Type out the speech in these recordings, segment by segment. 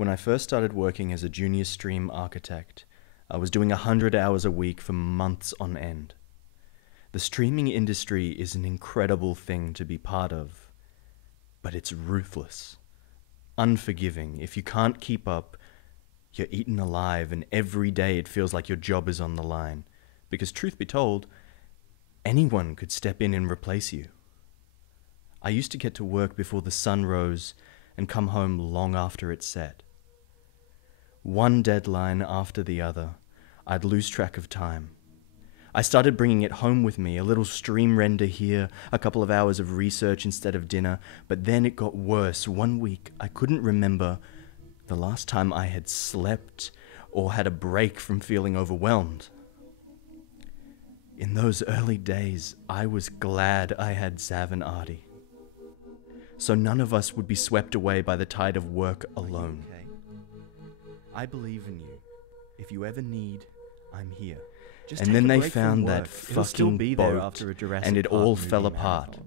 When I first started working as a junior stream architect, I was doing 100 hours a week for months on end. The streaming industry is an incredible thing to be part of, but it's ruthless, unforgiving. If you can't keep up, you're eaten alive, and every day it feels like your job is on the line. Because truth be told, anyone could step in and replace you. I used to get to work before the sun rose and come home long after it set. One deadline after the other, I'd lose track of time. I started bringing it home with me, a little stream render here, a couple of hours of research instead of dinner, but then it got worse. One week, I couldn't remember the last time I had slept or had a break from feeling overwhelmed. In those early days, I was glad I had Zav and Artie, so none of us would be swept away by the tide of work alone. Okay. I believe in you. If you ever need, I'm here. And then they found that fucking boat, and it all fell apart.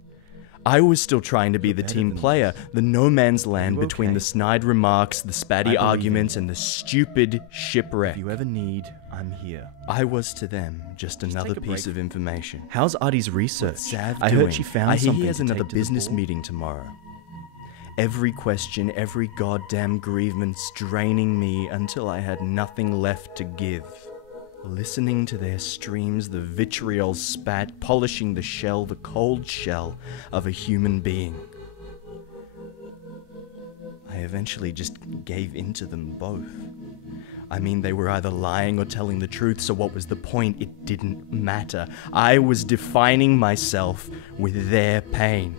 I was still trying to be the team player, the no man's land between the snide remarks, the spatty arguments, and the stupid shipwreck. If you ever need, I'm here. I was to them just another piece of information. How's Artie's research? I heard she found something. He has another business meeting tomorrow. Every question, every goddamn grievance draining me until I had nothing left to give. Listening to their streams, the vitriol spat, polishing the shell, the cold shell of a human being. I eventually just gave in to them both. I mean, they were either lying or telling the truth, so what was the point? It didn't matter. I was defining myself with their pain.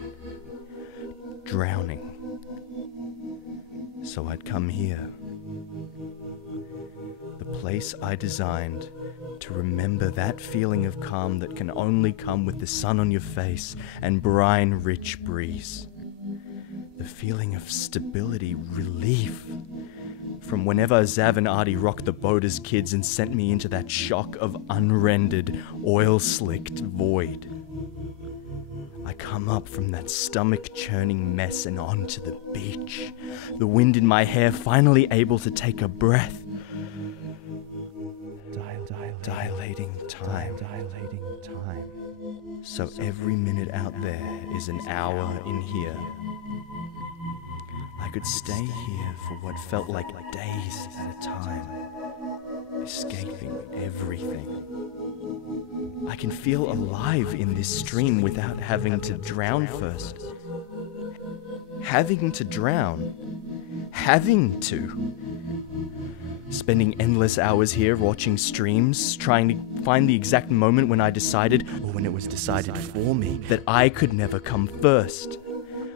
Drowning. So I'd come here. The place I designed to remember that feeling of calm that can only come with the sun on your face and brine-rich breeze. The feeling of stability, relief, from whenever Zav and Artie rocked the boat as kids and sent me into that shock of unrendered, oil-slicked void. I come up from that stomach-churning mess and onto the beach, the wind in my hair finally able to take a breath. Dilating time. So every minute out there is an hour in here. I could stay here for what felt like days at a time, escaping everything. I can feel alive in this stream without having to drown first. Having to drown. Having to. Spending endless hours here watching streams, trying to find the exact moment when I decided, or when it was decided for me, that I could never come first.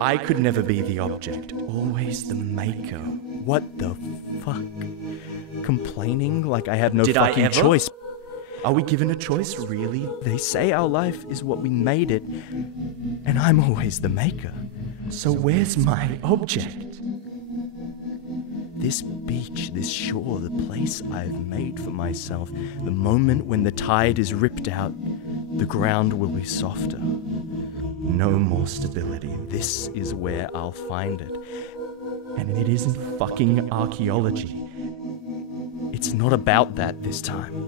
I could never be the object, always the maker. What the fuck? Complaining like I have no fucking choice. Are we given a choice, really? They say our life is what we made it, and I'm always the maker. So where's my object? This beach, this shore, the place I've made for myself, the moment when the tide is ripped out, the ground will be softer. No more stability. This is where I'll find it. And it isn't fucking archaeology. It's not about that this time.